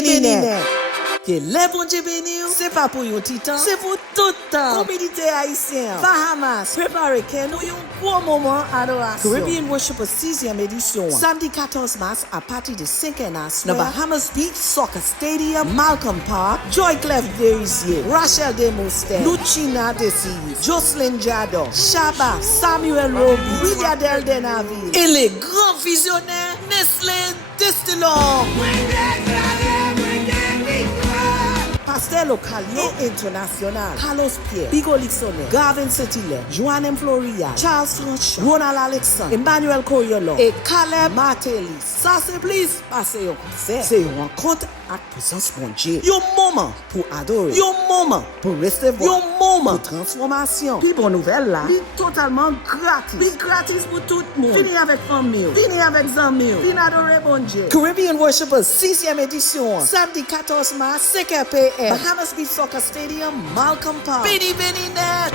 béni net. Que les bon Dieu béni, c'est pas pour un titan, c'est pour tout temps. Communauté haïtienne, Bahamas, préparez nous un gros moment adoration. Caribbean Worship 6e édition. Samedi 14 mars à partir de 5h dans Bahamas Beach Soccer Stadium, Malcolm Park, Joy Clef Verisier, Rachel Demoster, Lucina Desi, Jocelyn Jadon, Shaba, Samuel Roby, William Del Denaville et les grands visionnaires Nestlé Distillon. Pasteur local et international Carlos Pierre, Bigo Lixonet, Gavin Setile, Joanne Floria, Charles Franchon, Ronald Alexandre, Emmanuel Coyolo et Caleb Martelly. Ça c'est plus passer au concert. C'est une rencontre avec présence mon Dieu. Un moment pour adorer. Un moment pour recevoir. Un moment pour transformation. Puis bonne nouvelle là, c'est totalement gratis. Puis gratis pour tout le monde. Fini avec famille. Fini avec amis. Fini adorer mon Dieu. Caribbean Worship 6e édition. Samedi 14 mars, 5 p.m. Bahamas Beach Soccer Stadium, Malcolm Park. Béni, béni net.